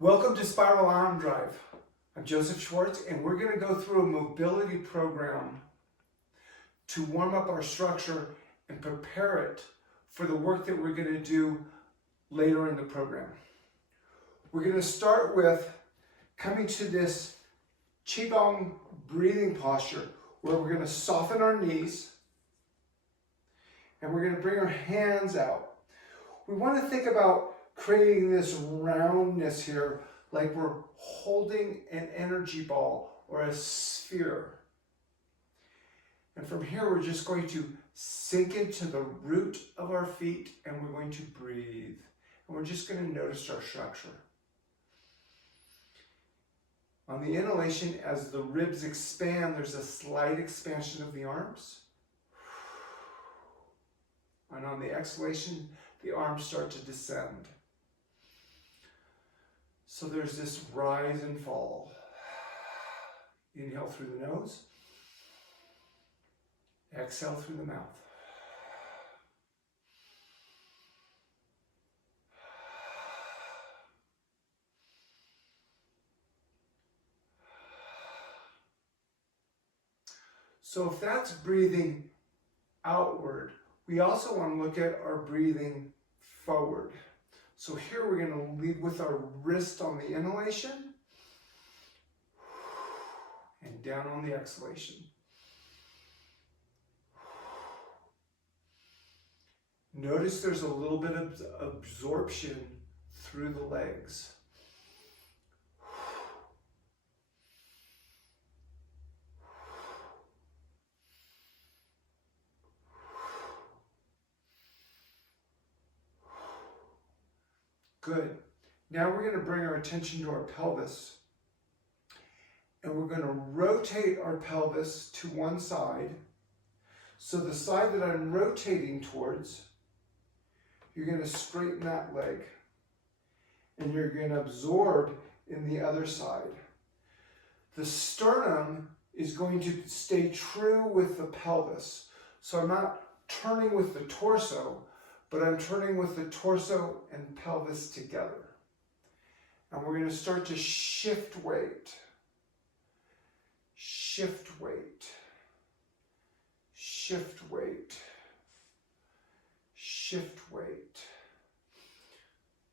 Welcome to Spiral Arm Drive. I'm Joseph Schwartz, and we're going to go through a mobility program to warm up our structure and prepare it for the work that we're going to do later in the program. We're going to start with coming to this Qigong breathing posture where we're going to soften our knees and we're going to bring our hands out. We want to think about creating this roundness here, like we're holding an energy ball or a sphere. And from here, we're just going to sink into the root of our feet and we're going to breathe. And we're just going to notice our structure. On the inhalation, as the ribs expand, there's a slight expansion of the arms. And on the exhalation, the arms start to descend. So there's this rise and fall. Inhale through the nose. Exhale through the mouth. So if that's breathing outward, we also want to look at our breathing forward. So here we're going to lead with our wrist on the inhalation and down on the exhalation. Notice there's a little bit of absorption through the legs. Good. Now we're going to bring our attention to our pelvis. And we're going to rotate our pelvis to one side. So the side that I'm rotating towards, you're going to straighten that leg. And you're going to absorb in the other side. The sternum is going to stay true with the pelvis. So I'm not turning with the torso, but I'm turning with the torso and pelvis together. And we're going to start to shift weight. Shift weight. Shift weight. Shift weight.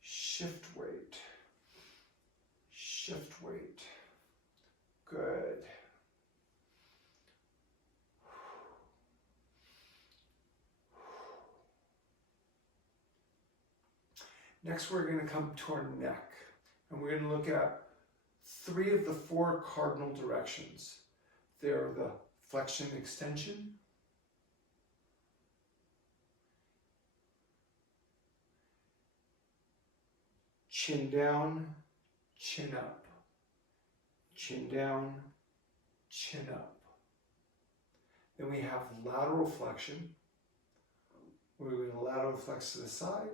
Shift weight. Shift weight. Good. Next, we're going to come to our neck, and we're going to look at 3 of the 4 cardinal directions. They're the flexion extension, chin down, chin up, chin down, chin up. Then we have lateral flexion. We're going to lateral flex to the side,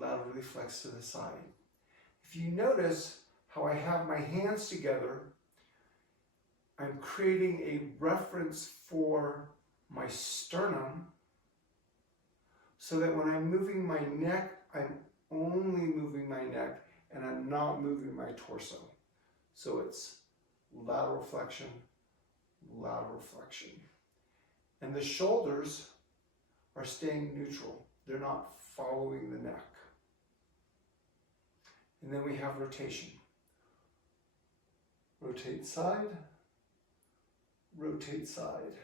laterally flex to the side. If you notice how I have my hands together, I'm creating a reference for my sternum so that when I'm moving my neck, I'm only moving my neck and I'm not moving my torso. So it's lateral flexion, lateral flexion. And the shoulders are staying neutral. They're not following the neck. And then we have rotation. Rotate side, rotate side.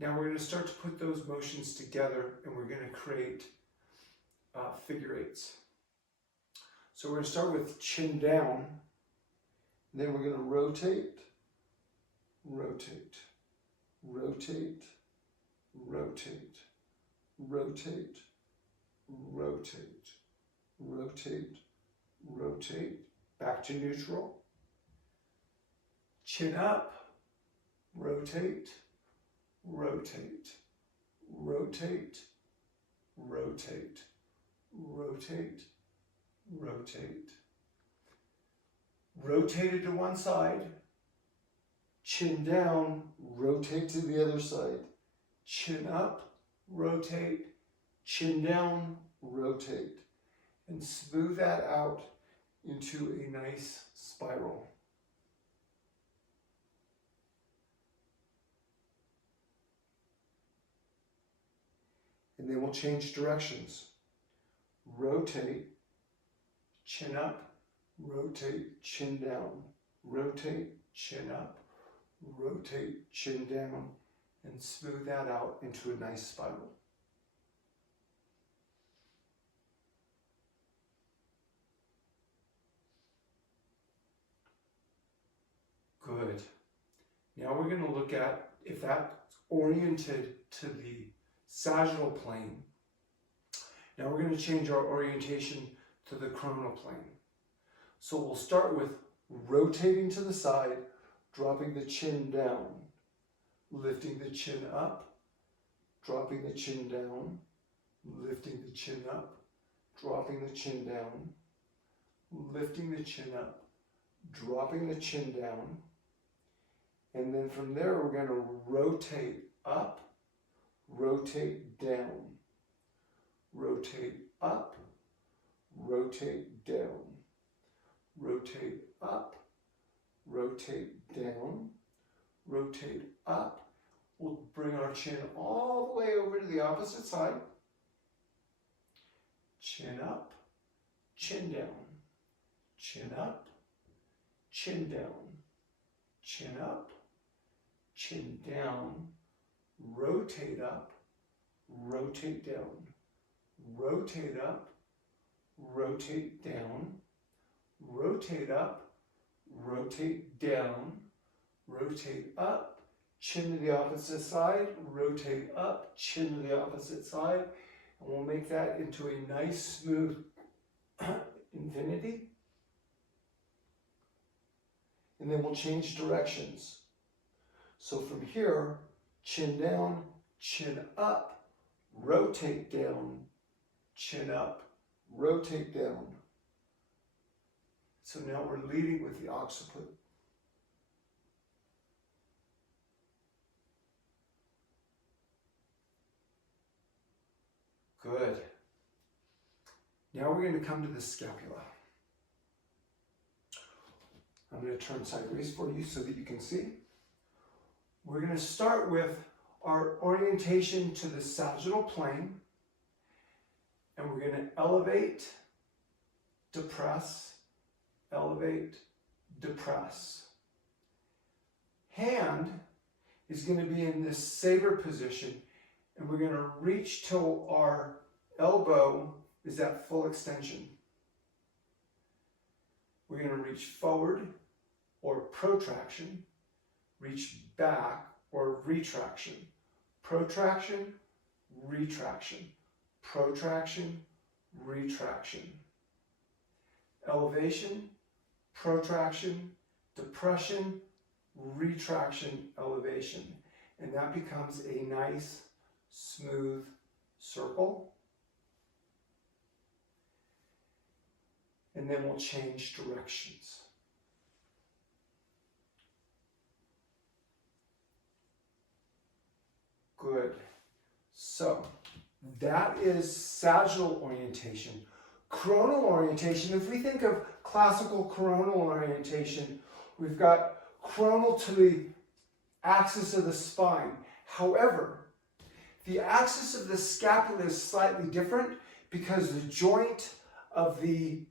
Now we're going to start to put those motions together and we're going to create figure eights. So we're going to start with chin down, and then we're going to rotate, rotate, rotate, rotate, rotate, rotate, rotate, rotate, back to neutral, chin up, rotate, rotate, rotate, rotate, rotate, rotate. Rotate it to one side, chin down, rotate to the other side. Chin up, rotate, Chin down, rotate. and smooth that out into a nice spiral. And then we'll change directions. Rotate, Chin up, rotate, chin down. Rotate, chin up, rotate, chin down. and smooth that out into a nice spiral. Good. Now we're going to look at if that's oriented to the sagittal plane. Now we're going to change our orientation to the coronal plane. So we'll start with Rotating to the side, dropping the chin down. lifting the chin up, Dropping the chin down, lifting the chin up, dropping the chin down, lifting the chin up, dropping the chin down. And then from there, we're going to rotate up, rotate down, rotate up, rotate down, rotate up, rotate down, rotate up. We'll bring our chin all the way over to the opposite side. Chin up, chin down, chin up, chin down, chin up, chin down, rotate up, rotate down, rotate up, rotate down, rotate up, rotate down, rotate up, chin to the opposite side, rotate up, chin to the opposite side, and we'll make that into a nice smooth infinity. and then we'll change directions. So from here, chin down, Chin up, rotate down, chin up. rotate down. So now we're leading with the occiput. Good. Now we're going to come to the scapula. I'm going to turn sideways for you so that you can see. We're going to start with our orientation to the sagittal plane, and we're going to elevate, depress, elevate, depress. Hand is going to be in this saber position, and we're going to reach till our elbow is at full extension. We're going to reach forward or protraction, reach back or retraction. Protraction, retraction, protraction, retraction. Elevation, protraction, depression, retraction, elevation. And that becomes a nice, smooth circle. And then we'll change directions. Good. So that is sagittal orientation. Coronal orientation, if we think of classical coronal orientation, we've got coronal to the axis of the spine. However, the axis of the scapula is slightly different because the joint of the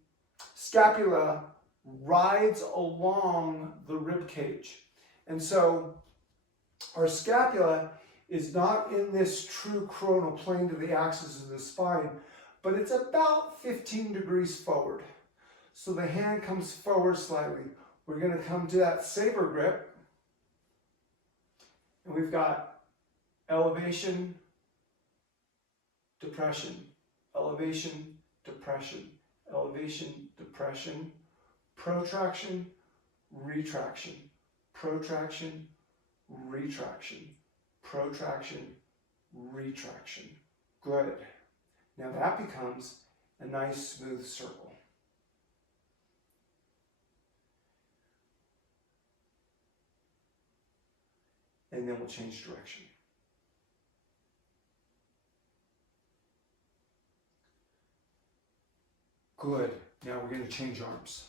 scapula rides along the rib cage. And so our scapula is not in this true coronal plane to the axis of the spine, but it's about 15 degrees forward. So the hand comes forward slightly. We're going to come to that saber grip. And we've got elevation, depression, elevation, depression, elevation, depression, protraction, retraction, protraction, retraction, protraction, retraction. Good. Now that becomes a nice smooth circle. and then we'll change direction. Good. Now we're going to change arms.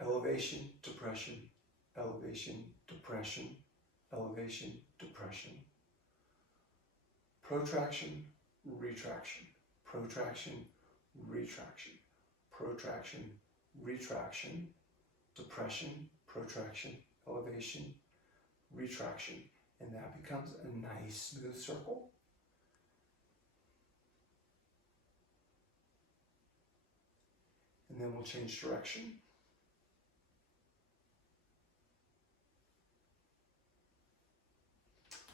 Elevation, depression, elevation, depression, elevation, depression. Protraction, retraction, protraction, retraction, protraction, retraction, depression, protraction, elevation, retraction. And that becomes a nice smooth circle. And then we'll change direction.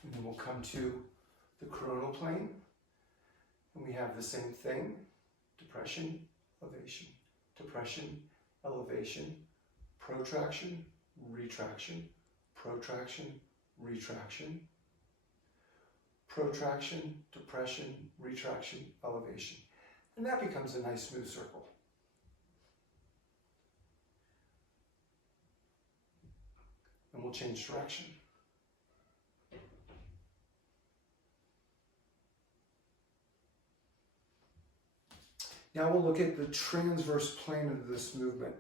And then we'll come to the coronal plane. And we have the same thing. Depression, elevation, depression, elevation, protraction, retraction, protraction, retraction, protraction, depression, retraction, elevation. And that becomes a nice smooth circle. And we'll change direction. Now we'll look at the transverse plane of this movement.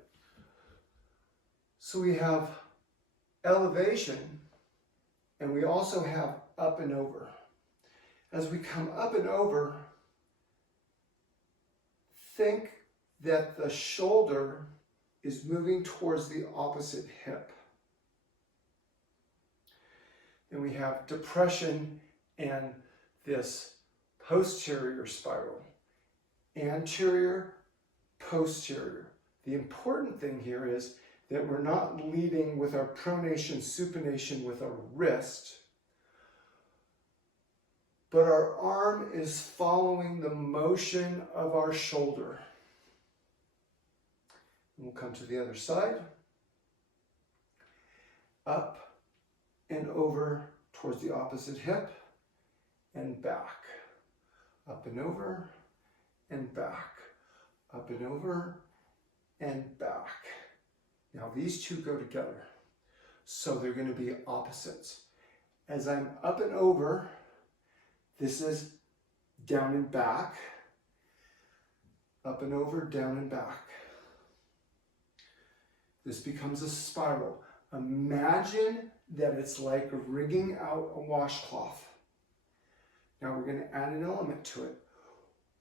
So we have elevation, and we also have up and over. As we come up and over, think that the shoulder is moving towards the opposite hip. Then we have depression and this posterior spiral. Anterior, posterior. The important thing here is that we're not leading with our pronation, supination with our wrist, but our arm is following the motion of our shoulder. And we'll come to the other side. Up and over towards the opposite hip and back. Up and over and back. Up and over and back. Now these two go together, so they're going to be opposites. As I'm up and over, this is down and back. Up and over, down and back. This becomes a spiral. Imagine that it's like wringing out a washcloth. Now we're going to add an element to it.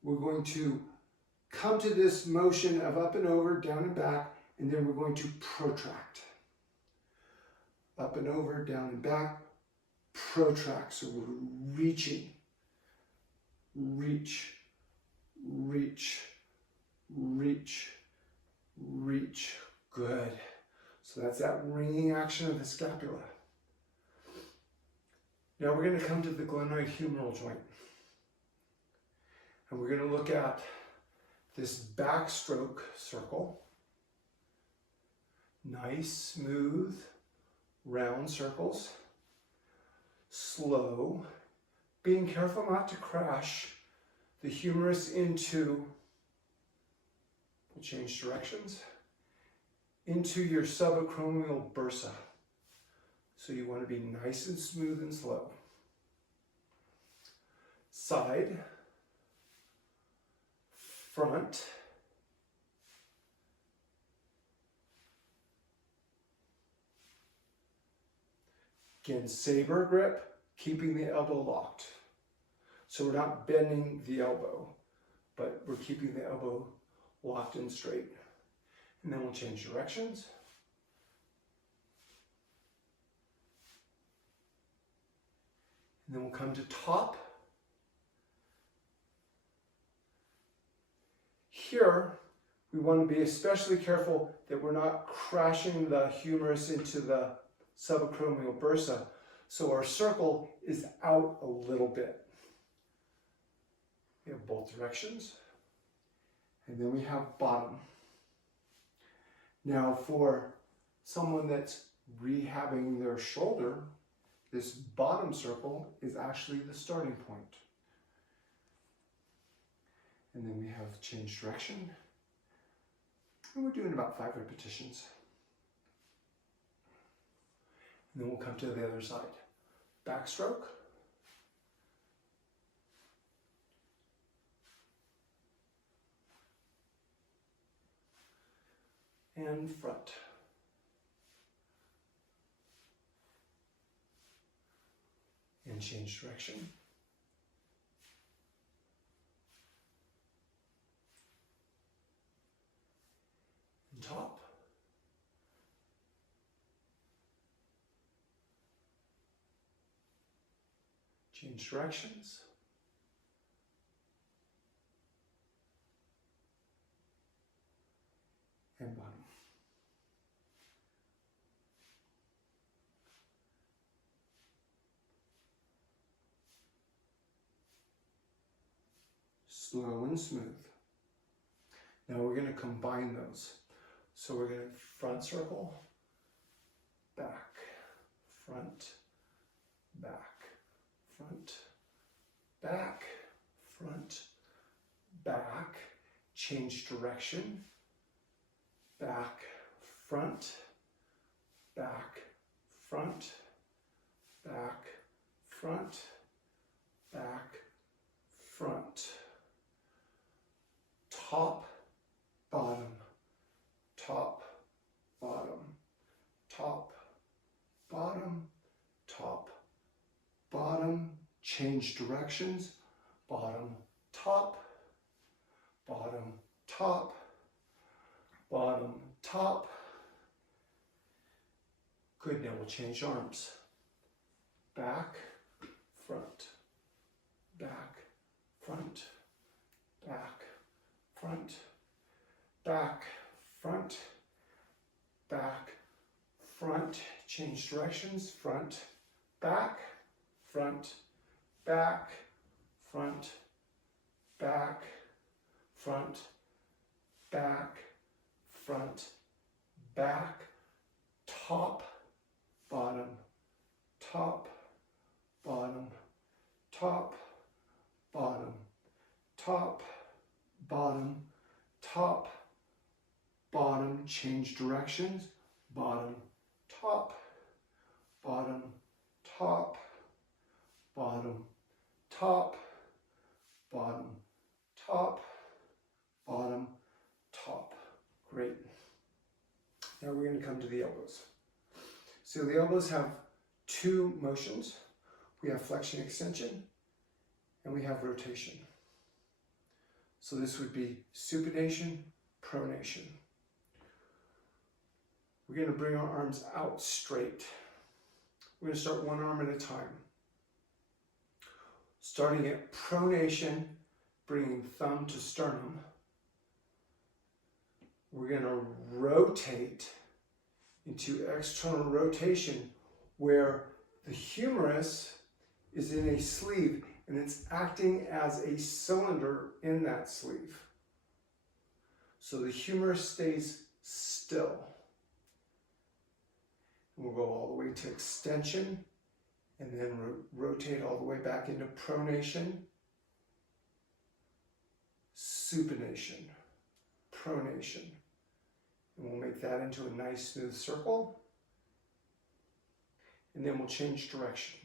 We're going to come to this motion of up and over, down and back, and then we're going to protract. Up and over, down and back, protract. So we're reaching. Reach, reach, reach, reach. Good. So that's that wringing action of the scapula. Now we're going to come to the glenoid-humeral joint. And we're going to look at this backstroke circle. Nice, smooth, round circles. Slow. Being careful not to crash the humerus into, we'll change directions, into your subacromial bursa. So you want to be nice and smooth and slow. Side, front, again, saber grip, keeping the elbow locked. So we're not bending the elbow, but we're keeping the elbow locked and straight. And then we'll change directions. And then we'll come to top. Here, we want to be especially careful that we're not crashing the humerus into the subacromial bursa, so our circle is out a little bit. We have both directions. And then we have bottom. Now for someone that's rehabbing their shoulder, this bottom circle is actually the starting point. And then we have change direction. And we're doing about 5 repetitions. And then we'll come to the other side. Backstroke. And front. And change direction. And top. Change directions. And bottom. Slow and smooth. Now we're going to combine those. So we're going to front circle, back, front, back, front, back, front, back, change direction, back, front, back, front, back, front, back, front, top, bottom, top, bottom, top, bottom, top, bottom, change directions, bottom, top, bottom, top, bottom, top. Good, now we'll change arms. Back, front, back, front, back, front, back, front, back, front, change directions, front, back, front, back, front, back, front, back, front, back, top, bottom, top, bottom, top, bottom, top, bottom, top, bottom, change directions, bottom, top, bottom, top, bottom, top, bottom, top, bottom, top. Great. Now we're going to come to the elbows. So the elbows have two motions. We have flexion extension and we have rotation. So this would be supination, pronation. We're going to bring our arms out straight. We're going to start one arm at a time. Starting at pronation, bringing thumb to sternum. We're going to rotate into external rotation where the humerus is in a sleeve and it's acting as a cylinder in that sleeve. So the humerus stays still. We'll go all the way to extension and then rotate all the way back into pronation, supination, pronation. And we'll make that into a nice smooth circle. And then we'll change direction.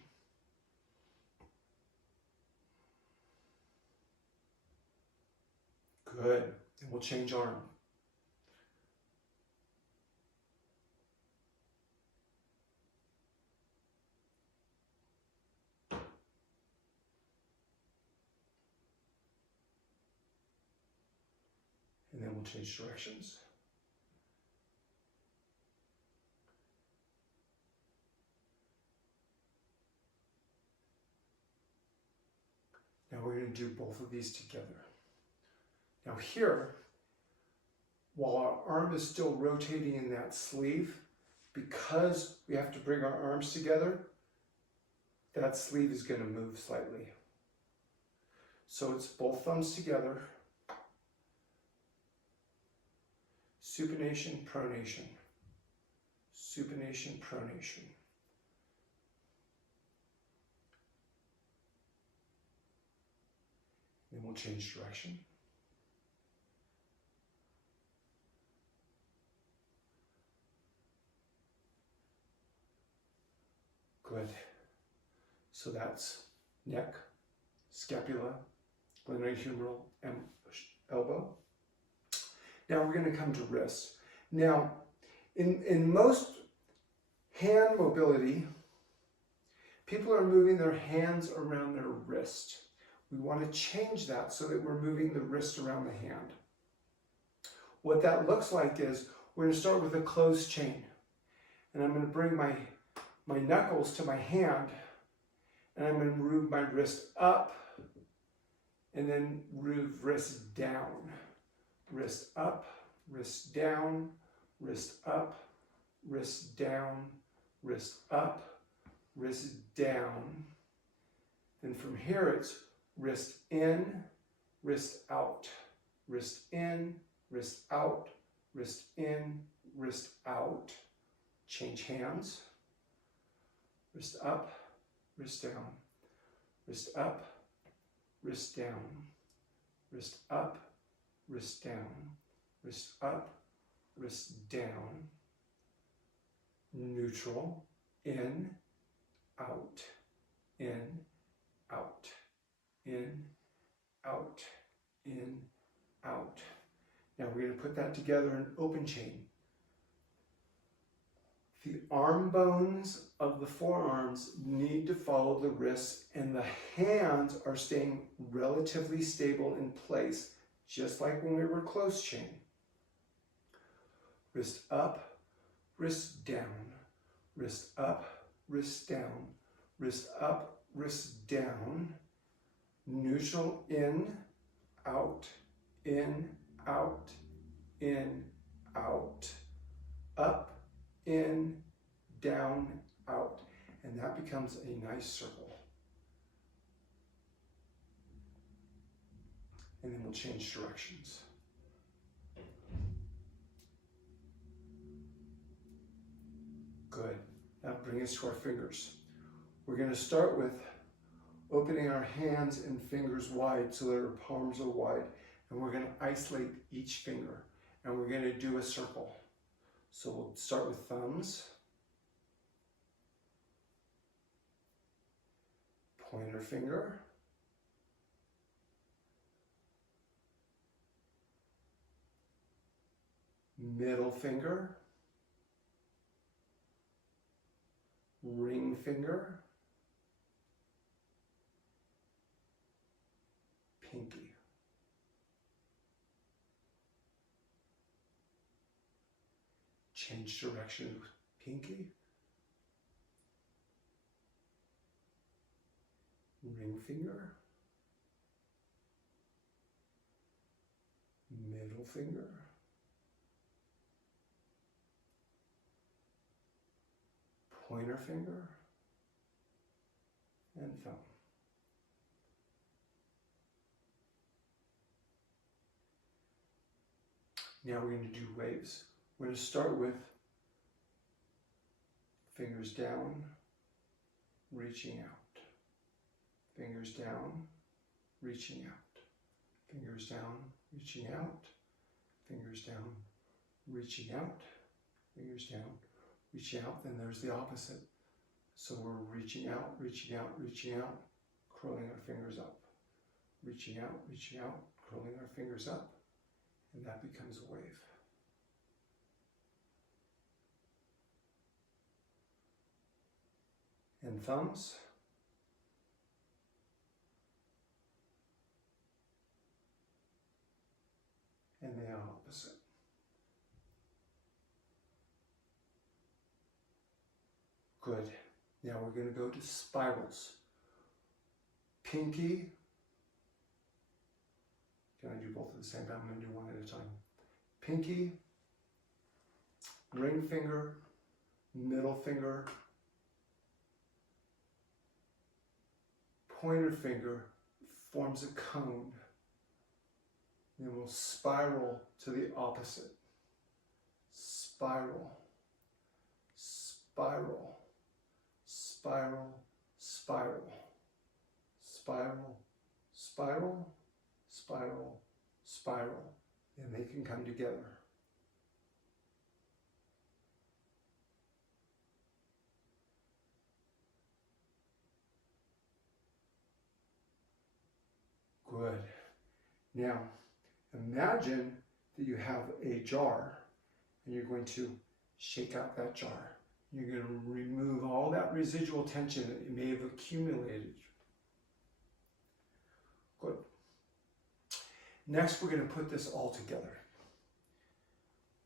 Good. And we'll change arm. And then we'll change directions. Now we're going to do both of these together. Now here, while our arm is still rotating in that sleeve, because we have to bring our arms together, that sleeve is going to move slightly. So it's both thumbs together, supination, pronation, supination, pronation. Then we'll change direction. Good. So that's neck, scapula, glenohumeral, and elbow. Now we're going to come to wrist. Now, in most hand mobility, people are moving their hands around their wrist. We want to change that so that we're moving the wrist around the hand. What that looks like is we're going to start with a closed chain. And I'm going to bring my knuckles to my hand, and I'm going to move my wrist up, and then move wrist down. Wrist up, wrist down, wrist up, wrist down, wrist up, wrist down. Then from here it's wrist in, wrist out, wrist in, wrist out, wrist in, wrist out. Change hands. Wrist up, wrist down, wrist up, wrist down, wrist up, wrist down, wrist up, wrist down. Neutral, in, out, in, out, in, out, in, out. Now we're going to put that together in open chain. The arm bones of the forearms need to follow the wrists, and the hands are staying relatively stable in place, just like when we were close chain. Wrist up, wrist down, wrist up, wrist down, wrist up, wrist down. Neutral, in, out, in, out, in, out, up, in, down, out, and that becomes a nice circle. And then we'll change directions. Good. Now bring us to our fingers. We're going to start with opening our hands and fingers wide so that our palms are wide, and we're going to isolate each finger, and we're going to do a circle. So we'll start with thumbs, pointer finger, middle finger, ring finger, pinky. Change direction with pinky, ring finger, middle finger, pointer finger, and thumb. Now we're going to do waves. We're going to start with fingers down, reaching out. Fingers down, reaching out. Fingers down, reaching out. Fingers down, reaching out. Fingers down, reaching out. Then there's the opposite. So we're reaching out, reaching out, reaching out, curling our fingers up. Reaching out, curling our fingers up. And that becomes a wave. And thumbs. And the opposite. Good. Now we're going to go to spirals. Pinky. Can I do both at the same time? I'm going to do one at a time. Pinky, ring finger, middle finger, pointer finger forms a cone. Then we'll spiral to the opposite. Spiral, spiral, spiral, spiral, spiral, spiral, spiral, spiral, and they can come together. Now, imagine that you have a jar and you're going to shake out that jar. You're going to remove all that residual tension that you may have accumulated. Good. Next, we're going to put this all together.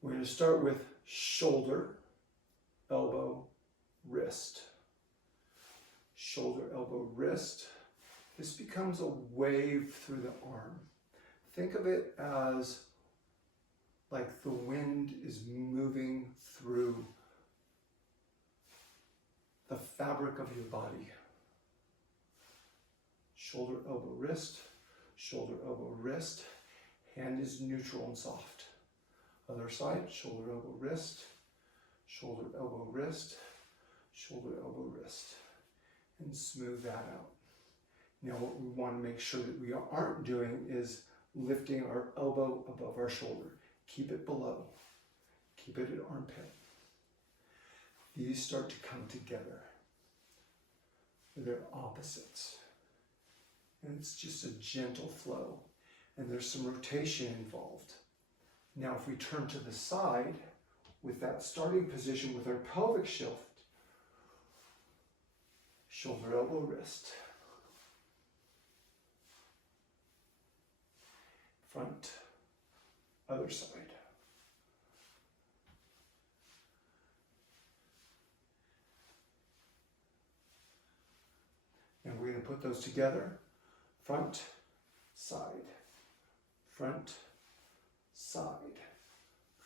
We're going to start with shoulder, elbow, wrist. Shoulder, elbow, wrist. This becomes a wave through the arm. Think of it as like the wind is moving through the fabric of your body. Shoulder, elbow, wrist. Shoulder, elbow, wrist. Hand is neutral and soft. Other side, shoulder, elbow, wrist. Shoulder, elbow, wrist. Shoulder, elbow, wrist. And smooth that out. Now what we want to make sure that we aren't doing is lifting our elbow above our shoulder. Keep it below. Keep it at armpit. These start to come together. They're opposites. And it's just a gentle flow. And there's some rotation involved. Now if we turn to the side with that starting position with our pelvic shift, shoulder, elbow, wrist. Front, other side. And we're going to put those together. Front, side, front, side,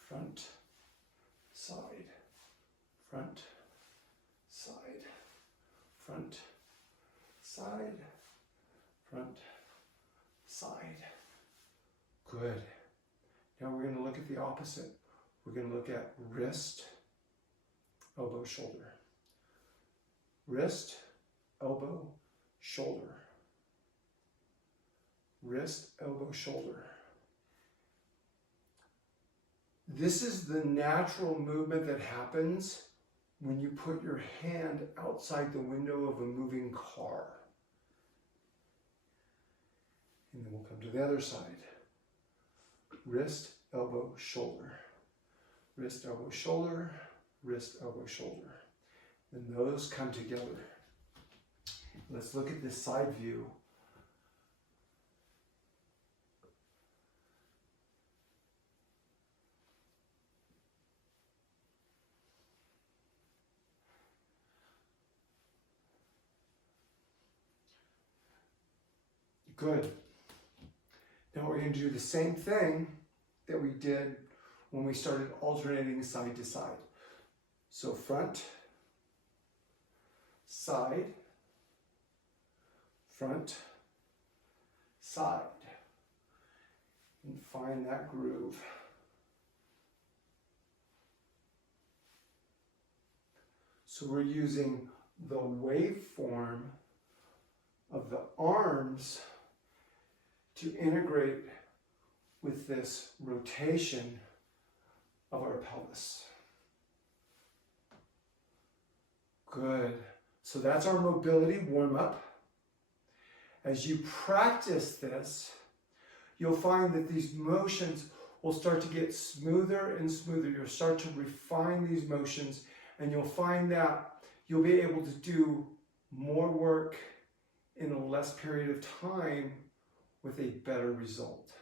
front, side, front, side, front, side, front, side. Good. Now we're going to look at the opposite. We're going to look at wrist, elbow, shoulder. Wrist, elbow, shoulder. Wrist, elbow, shoulder. This is the natural movement that happens when you put your hand outside the window of a moving car. And then we'll come to the other side. Wrist, elbow, shoulder. Wrist, elbow, shoulder. Wrist, elbow, shoulder. And those come together. Let's look at this side view. Good. Now we're going to do the same thing that we did when we started alternating side to side. So front, side, front, side. And find that groove. So we're using the waveform of the arms to integrate with this rotation of our pelvis. Good. So that's our mobility warm-up. As you practice this, you'll find that these motions will start to get smoother and smoother. You'll start to refine these motions, and you'll find that you'll be able to do more work in a less period of time with a better result.